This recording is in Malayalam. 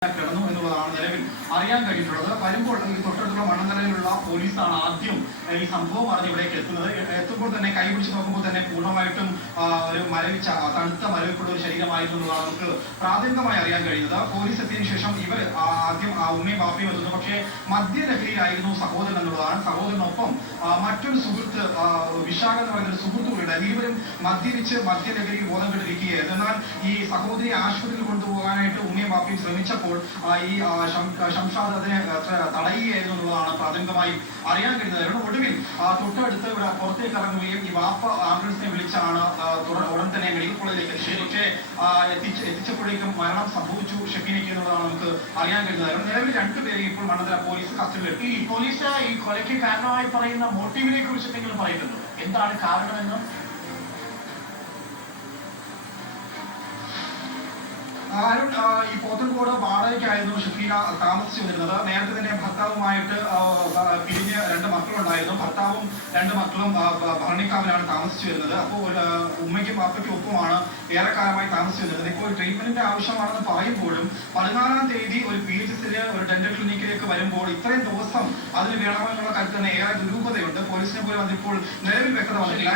കിടന്നു എന്നുള്ളതാണ് നിലവിൽ അറിയാൻ കഴിഞ്ഞിട്ടുള്ളത്. വരുമ്പോൾ ഈ തൊട്ടടുത്തുള്ള മണ്ണന്തലയിലുള്ള പോലീസാണ് ആദ്യം ഈ സംഭവം അറിഞ്ഞ് ഇവിടേക്ക് എത്തുന്നത്. എത്തുമ്പോൾ തന്നെ കൈപിടിച്ച് നോക്കുമ്പോൾ തന്നെ പൂർണ്ണമായിട്ടും ഒരു മരവിച്ച തണുത്ത മരവിപ്പുള്ള ഒരു ശരീരമായിരുന്നു എന്നുള്ളതാണ് നമുക്ക് പ്രാഥമികമായി അറിയാൻ കഴിയുന്നത്. പോലീസ് എത്തിയതിനു ശേഷം ഇവർ ആദ്യം ഉമ്മയും ബാപ്പയും എത്തുന്നു. പക്ഷേ മദ്യലഹരിയിലായിരുന്നു സഹോദരൻ എന്നുള്ളതാണ്. സഹോദരനൊപ്പം മറ്റൊരു സുഹൃത്ത് വിശാഖ എന്ന് പറയുന്ന ഒരു സുഹൃത്ത് കൂടെ ഇരുവരും മദ്യപിച്ച് മദ്യലഹരിയിൽ ബോധം കെട്ടിരിക്കുകയായിരുന്നു. എന്നാൽ ഈ സഹോദരിയെ ആശുപത്രിയിൽ കൊണ്ടുപോകാനായിട്ട് ഉമ്മയും ബാപ്പയും ശ്രമിച്ചപ്പോൾ ഈ ഷംഷാദ് അതിനെ തടയുകയായിരുന്നു എന്നുള്ളതാണ് പ്രാഥമികമായി അറിയാൻ കഴിയുന്നത്. ഒടുവിൽ തൊട്ടടുത്ത് ഇവിടെ പുറത്തേക്ക് ഇറങ്ങുകയും ഈ വാപ്പ ആംബുലൻസിനെ വിളിച്ചാണ് ഉടൻ തന്നെ മെഡിക്കൽ കോളേജിലേക്ക് എത്തിച്ചത്. പക്ഷേ എത്തിച്ചപ്പോഴേക്കും മരണം സംഭവിച്ചു ഷെഫീനയ്ക്ക് എന്നുള്ളതാണ് നമുക്ക് അറിയാൻ കഴിയുന്നത്. നിലവിൽ രണ്ടുപേരെയും ഇപ്പോൾ മണ്ണന്തല പോലീസ് കസ്റ്റഡിയിലെടുത്തു. ഈ പോലീസ് ഈ കൊലയ്ക്ക് കാരണമായി പറയുന്ന മോട്ടീവിനെ കുറിച്ച് എന്തെങ്കിലും പറയുന്നുണ്ടോ? എന്താണ് കാരണമെന്ന്? അരുൺ, ഈ പോത്തൻകോട് വാടകയ്ക്കായിരുന്നു ഷഫീന താമസിച്ചു വന്നിരുന്നത്. നേരത്തെ തന്നെ ഭർത്താവുമായിട്ട് പിരിഞ്ഞ് രണ്ട് മക്കളുണ്ടായിരുന്നു. ഭർത്താവും രണ്ട് മക്കളും ഭരണിക്കാവിലാണ് താമസിച്ചു വരുന്നത്. അപ്പോൾ ഉമ്മയ്ക്കും ബാപ്പയ്ക്കും ഒപ്പമാണ് ഏറെക്കാലമായി താമസിച്ചു വരുന്നത്. ഇപ്പോൾ ട്രീറ്റ്മെന്റിന്റെ ആവശ്യമാണെന്ന് പറയുമ്പോഴും 14-ാം തീയതി ഒരു PHSല് ഒരു ഡെന്റൽ ക്ലിനിക്കിലേക്ക് വരുമ്പോൾ ഇത്രയും ദിവസം അതിന് വേണമെന്നുള്ള കാര്യത്തിൽ തന്നെ ഏറെ ദുരൂഹതയുണ്ട്. പോലീസിനെ പോലും അതിപ്പോൾ നിലവിൽ വ്യക്തത വന്നിട്ടില്ല.